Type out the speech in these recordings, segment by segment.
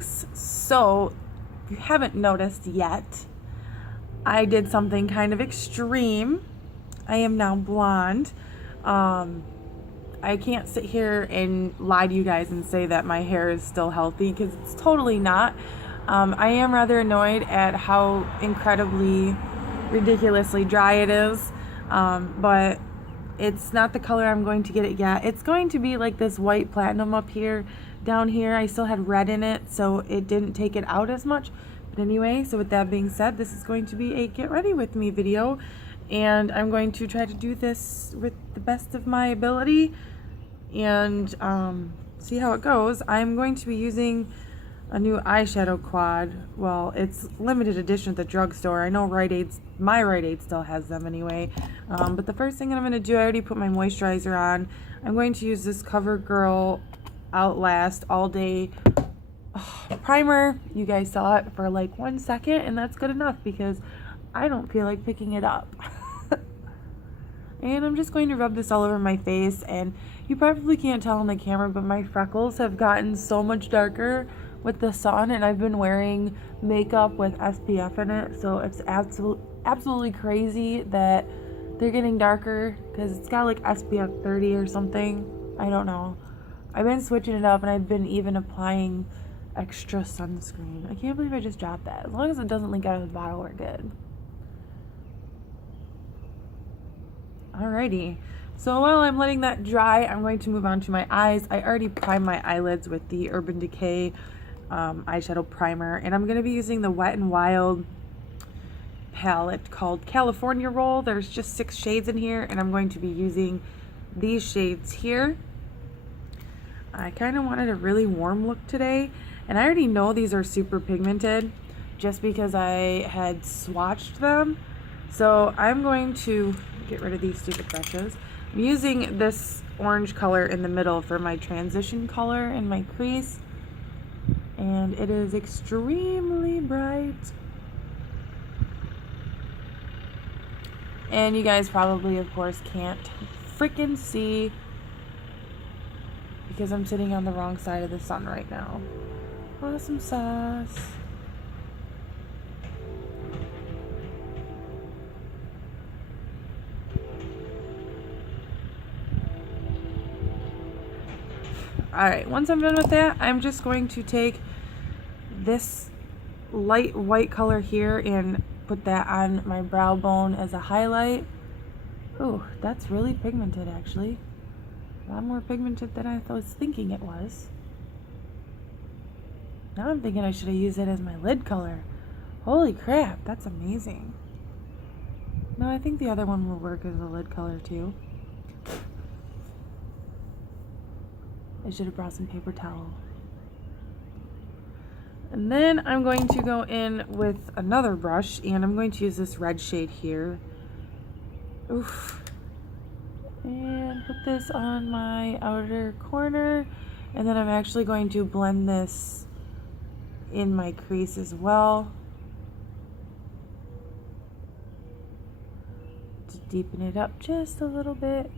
guys, so if you haven't noticed yet, I did something kind of extreme. I am now blonde. I can't sit here and lie to you guys and say that my hair is still healthy, because it's totally not. I am rather annoyed at how incredibly ridiculously dry it is, but it's not the color I'm going to get it yet. It's going to be like this white platinum up here. Down here I still had red in it, so it didn't take it out as much. But anyway, so with that being said, this is going to be a get ready with me video, and I'm going to try to do this with the best of my ability and see how it goes. I'm going to be using a new eyeshadow quad. Well, it's limited edition at the drugstore. I know my Rite Aid still has them anyway. But the first thing that I'm going to do, I already put my moisturizer on. I'm going to use this CoverGirl Outlast All Day primer. You guys saw it for like 1 second, and that's good enough because I don't feel like picking it up. And I'm just going to rub this all over my face, and you probably can't tell on the camera, but my freckles have gotten so much darker with the sun, and I've been wearing makeup with SPF in it, so it's absolutely crazy that they're getting darker, because it's got like SPF 30 or something. I don't know. I've been switching it up, and I've been even applying extra sunscreen. I can't believe I just dropped that. As long as it doesn't leak out of the bottle, we're good. Alrighty, so while I'm letting that dry, I'm going to move on to my eyes. I already primed my eyelids with the Urban Decay eyeshadow primer, and I'm going to be using the Wet n Wild palette called California Roll. There's just 6 shades in here, and I'm going to be using these shades here. I kind of wanted a really warm look today, and I already know these are super pigmented just because I had swatched them. So I'm going to get rid of these stupid brushes. I'm using this orange color in the middle for my transition color in my crease, and it is extremely bright. And you guys probably, of course, can't freaking see because I'm sitting on the wrong side of the sun right now. Awesome sauce. Alright, once I'm done with that, I'm just going to take this light white color here and put that on my brow bone as a highlight. Ooh, that's really pigmented actually. A lot more pigmented than I was thinking it was. Now I'm thinking I should have used it as my lid color. Holy crap, that's amazing. No, I think the other one will work as a lid color too. I should have brought some paper towel. And then I'm going to go in with another brush, and I'm going to use this red shade here. Oof. And put this on my outer corner, and then I'm actually going to blend this in my crease as well to deepen it up just a little bit.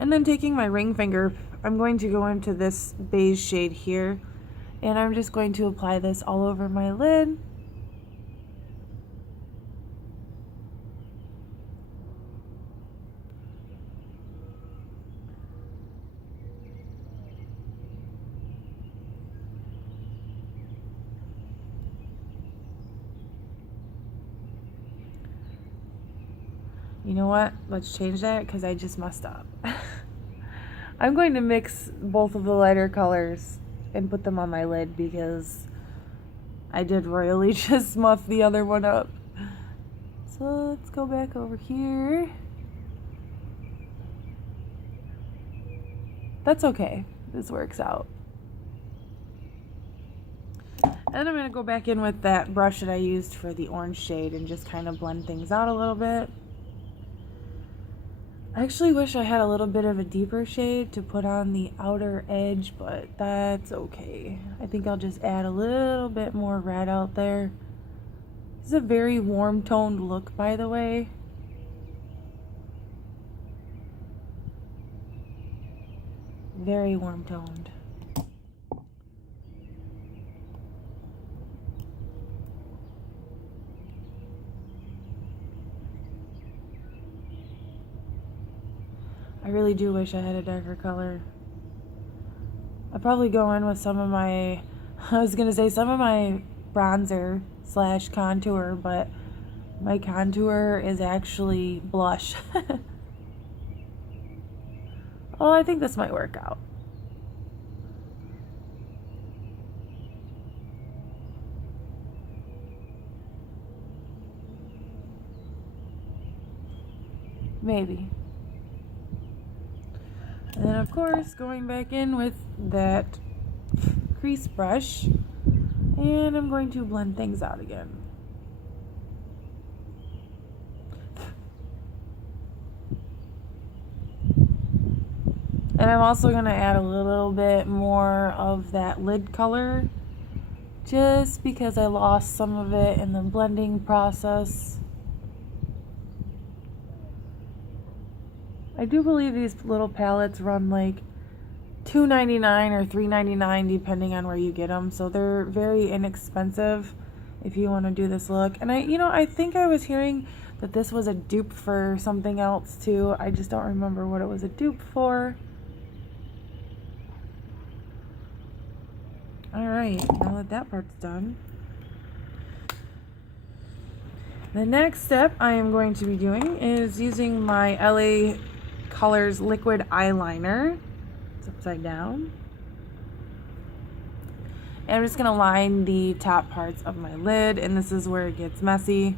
And then taking my ring finger, I'm going to go into this beige shade here, and I'm just going to apply this all over my lid. You know what? Let's change that because I just messed up. I'm going to mix both of the lighter colors and put them on my lid because I did royally just muff the other one up. So let's go back over here. That's okay. This works out. And I'm going to go back in with that brush that I used for the orange shade and just kind of blend things out a little bit. I actually wish I had a little bit of a deeper shade to put on the outer edge, but that's okay. I think I'll just add a little bit more red out there. This is a very warm toned look, by the way. Very warm toned. I really do wish I had a darker color. I'll probably go in with some of my, I was gonna say some of my bronzer slash contour, but my contour is actually blush. Oh, I think this might work out. Maybe. And then of course going back in with that crease brush, and I'm going to blend things out again. And I'm also going to add a little bit more of that lid color just because I lost some of it in the blending process. I do believe these little palettes run like $2.99 or $3.99 depending on where you get them, so they're very inexpensive if you want to do this look. And I think I was hearing that this was a dupe for something else too. I just don't remember what it was a dupe for. Alright, now that that part's done, the next step I am going to be doing is using my LA Colors liquid eyeliner. It's upside down. And I'm just going to line the top parts of my lid, and this is where it gets messy.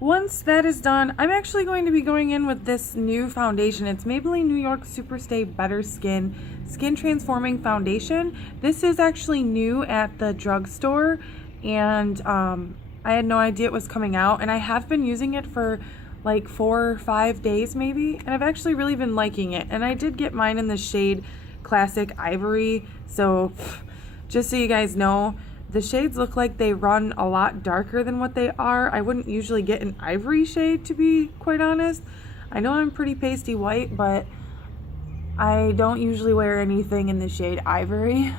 Once that is done, I'm actually going to be going in with this new foundation. It's Maybelline New York Superstay Better Skin Transforming Foundation. This is actually new at the drugstore, and I had no idea it was coming out, and I have been using it for like 4 or 5 days maybe, and I've actually really been liking it. And I did get mine in the shade Classic Ivory, so just so you guys know, the shades look like they run a lot darker than what they are. I wouldn't usually get an ivory shade, to be quite honest. I know I'm pretty pasty white, but I don't usually wear anything in the shade ivory,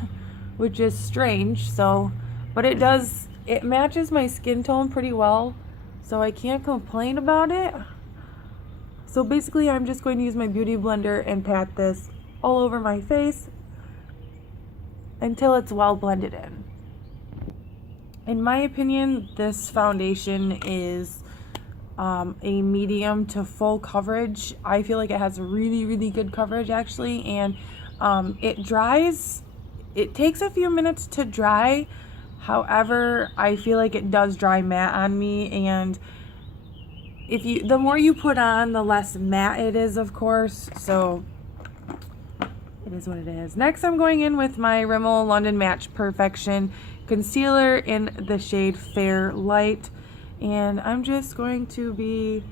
which is strange. So, but it matches my skin tone pretty well, so I can't complain about it. So basically I'm just going to use my beauty blender and pat this all over my face until it's well blended in. In my opinion, this foundation is a medium to full coverage. I feel like it has really, really good coverage actually, and it dries. It takes a few minutes to dry. However, I feel like it does dry matte on me, and the more you put on, the less matte it is, of course. So it is what it is. Next, I'm going in with my Rimmel London Match Perfection concealer in the shade Fair Light, and I'm just going to be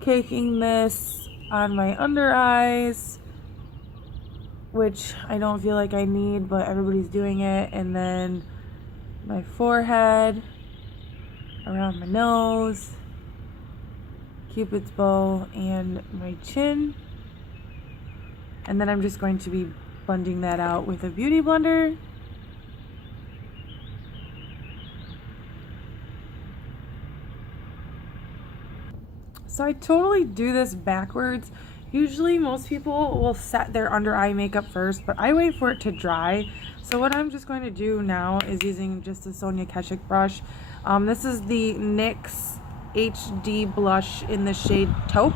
caking this on my under eyes, which I don't feel like I need, but everybody's doing it, and then my forehead, around my nose, Cupid's bow, and my chin. And then I'm just going to be blending that out with a beauty blender. So I totally do this backwards. Usually most people will set their under eye makeup first, but I wait for it to dry. So what I'm just going to do now is using just a Sonia Keshik brush. This is the NYX HD blush in the shade Taupe.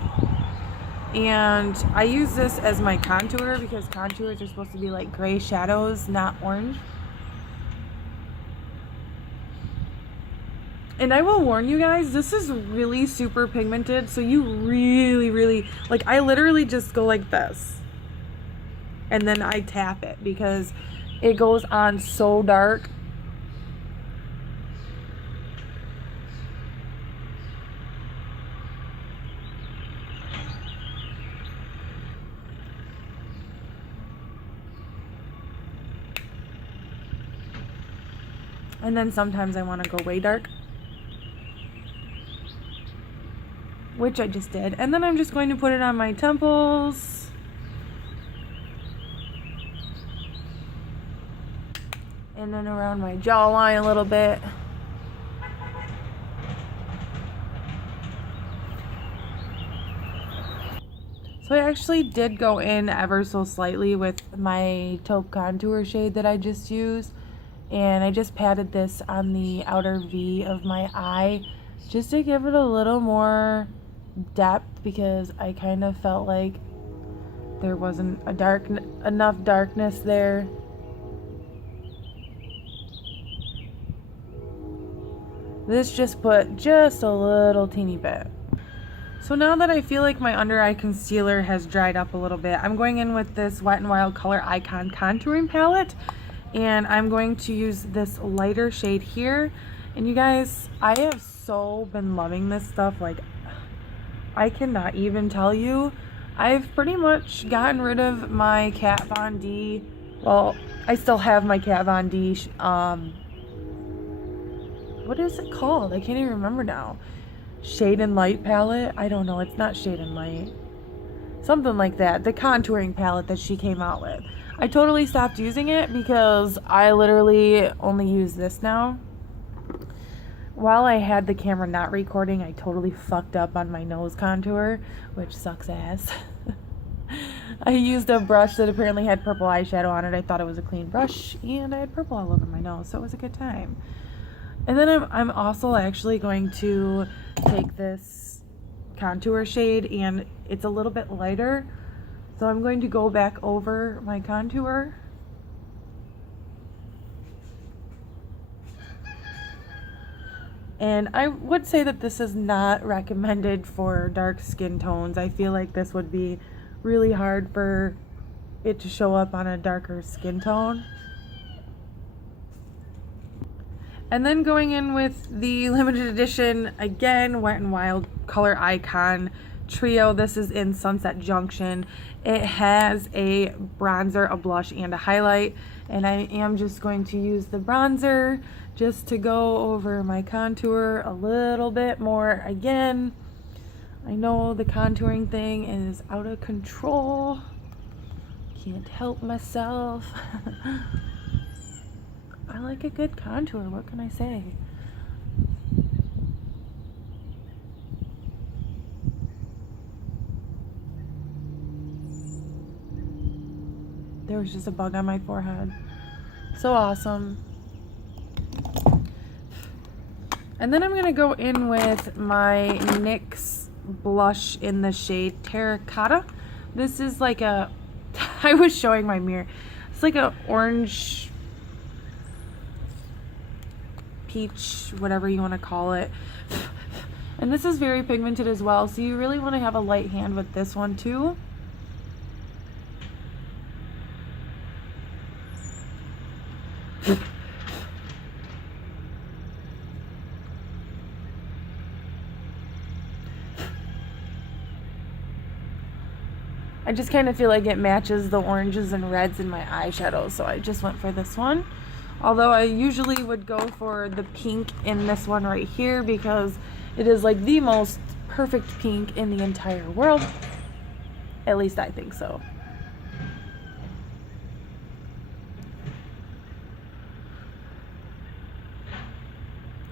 And I use this as my contour because contours are supposed to be like gray shadows, not orange. And I will warn you guys, this is really super pigmented, so you really, like, I literally just go like this. and then I tap it because it goes on so dark. And then sometimes I want to go way dark, which I just did. And then I'm just going to put it on my temples. And then around my jawline a little bit. So I actually did go in ever so slightly with my taupe contour shade that I just used. And I just patted this on the outer V of my eye just to give it a little more depth, because I kind of felt like there wasn't enough darkness there. This just put just a little teeny bit. So now that I feel like my under eye concealer has dried up a little bit, I'm going in with this Wet n Wild Color Icon contouring palette. And I'm going to use this lighter shade here. And you guys, I have so been loving this stuff. Like, I cannot even tell you. I've pretty much gotten rid of my Kat Von D. Well, I still have my Kat Von D. What is it called? I can't even remember now. Shade and Light palette? I don't know. It's not Shade and Light. Something like that. The contouring palette that she came out with. I totally stopped using it because I literally only use this now. While I had the camera not recording, I totally fucked up on my nose contour, which sucks ass. I used a brush that apparently had purple eyeshadow on it. I thought it was a clean brush, and I had purple all over my nose, so it was a good time. And then I'm also actually going to take this contour shade, and it's a little bit lighter. So I'm going to go back over my contour. And I would say that this is not recommended for dark skin tones. I feel like this would be really hard for it to show up on a darker skin tone. And then going in with the limited edition, again, Wet n Wild Color Icon Trio. This is in Sunset Junction. It has a bronzer, a blush, and a highlight. And I am just going to use the bronzer just to go over my contour a little bit more. Again, I know the contouring thing is out of control. Can't help myself. I like a good contour. What can I say? There was just a bug on my forehead. So awesome. And then I'm going to go in with my NYX blush in the shade Terracotta. This is like a... I was showing my mirror. It's like a orange, peach, whatever you want to call it. And this is very pigmented as well, so you really want to have a light hand with this one too. I just kind of feel like it matches the oranges and reds in my eyeshadow, so I just went for this one. Although I usually would go for the pink in this one right here because it is like the most perfect pink in the entire world. At least I think so.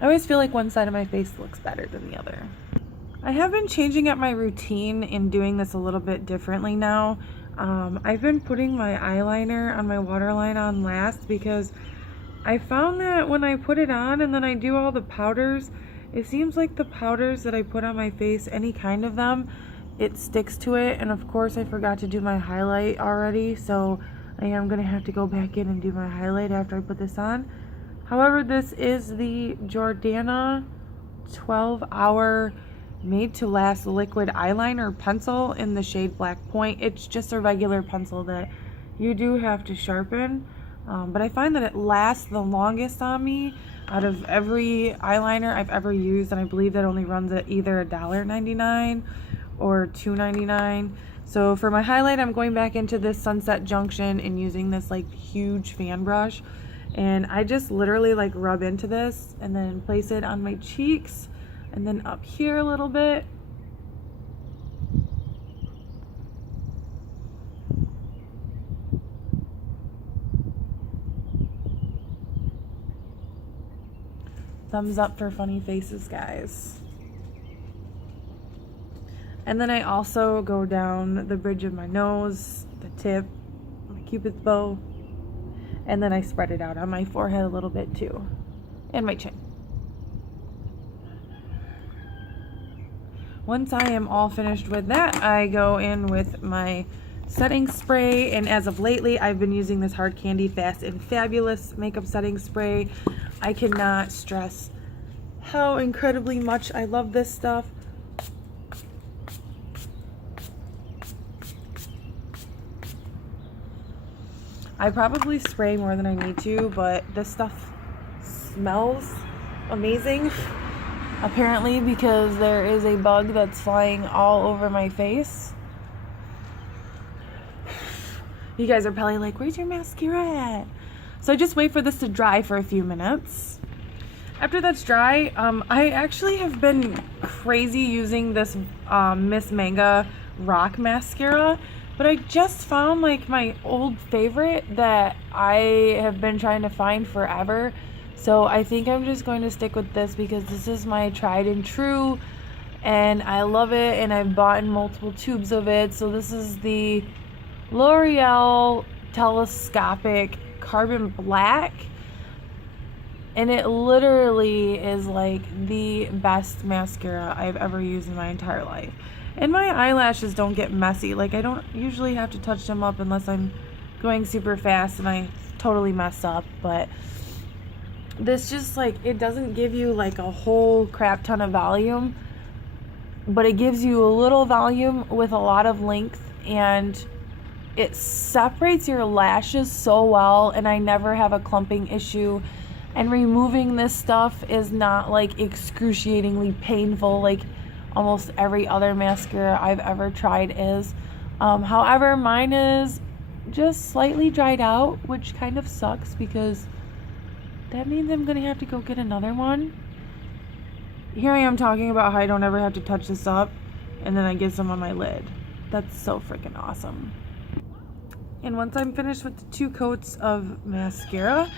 I always feel like one side of my face looks better than the other. I have been changing up my routine and doing this a little bit differently now. I've been putting my eyeliner on my waterline on last because I found that when I put it on and then I do all the powders, it seems like the powders that I put on my face, any kind of them, it sticks to it. And of course I forgot to do my highlight already, so I am going to have to go back in and do my highlight after I put this on. However, this is the Jordana 12-hour made to last liquid eyeliner pencil in the shade Black Point. It's just a regular pencil that you do have to sharpen. But I find that it lasts the longest on me out of every eyeliner I've ever used, and I believe that only runs at either $1.99 or $2.99. So for my highlight, I'm going back into this Sunset Junction and using this like huge fan brush, and I just literally like rub into this and then place it on my cheeks and then up here a little bit. Thumbs up for funny faces, guys. And then I also go down the bridge of my nose, the tip, my cupid's bow, and then I spread it out on my forehead a little bit too, and my chin. Once I am all finished with that, I go in with my setting spray, and as of lately, I've been using this Hard Candy Fast and Fabulous makeup setting spray. I cannot stress how incredibly much I love this stuff. I probably spray more than I need to, but this stuff smells amazing. Apparently, because there is a bug that's flying all over my face. You guys are probably like, where's your mascara at? So I just wait for this to dry for a few minutes. After that's dry, I actually have been crazy using this Miss Manga Rock mascara, but I just found like my old favorite that I have been trying to find forever. So I think I'm just going to stick with this because this is my tried and true, and I love it, and I've bought multiple tubes of it. So this is the L'Oreal Telescopic Carbon Black, and it literally is like the best mascara I've ever used in my entire life. And my eyelashes don't get messy. Like, I don't usually have to touch them up unless I'm going super fast and I totally mess up. But this just like, it doesn't give you like a whole crap ton of volume, but it gives you a little volume with a lot of length, and it separates your lashes so well, and I never have a clumping issue. And removing this stuff is not like excruciatingly painful like almost every other mascara I've ever tried is. However, mine is just slightly dried out, which kind of sucks because that means I'm gonna have to go get another one. Here I am talking about how I don't ever have to touch this up, and then I get some on my lid. That's so freaking awesome. And once I'm finished with the 2 coats of mascara,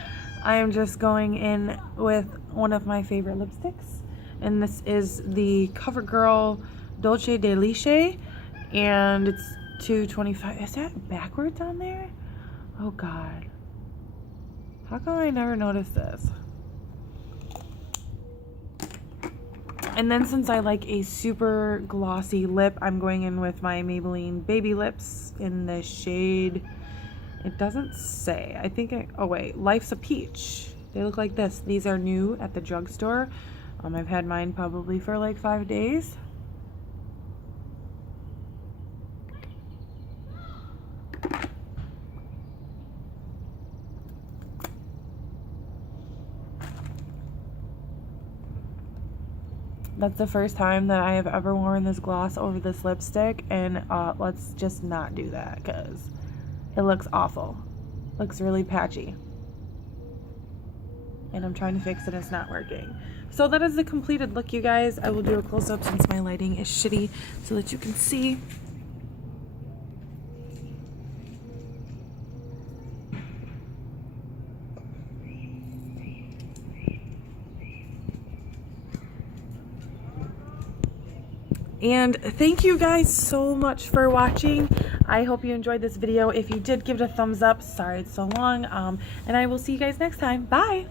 I am just going in with one of my favorite lipsticks, and this is the CoverGirl Dolce de Leche, and it's $2.25. Is that backwards on there? Oh God, how come I never noticed this? And then since I like a super glossy lip, I'm going in with my Maybelline Baby Lips in the shade, it doesn't say, I think oh wait, Life's a Peach. They look like this. These are new at the drugstore. I've had mine probably for like 5 days. That's the first time that I have ever worn this gloss over this lipstick, and let's just not do that because it looks awful. Looks really patchy. And I'm trying to fix it, it's not working. So that is the completed look, you guys. I will do a close-up since my lighting is shitty so that you can see. And thank you guys so much for watching. I hope you enjoyed this video. If you did, give it a thumbs up. Sorry it's so long. And I will see you guys next time. Bye.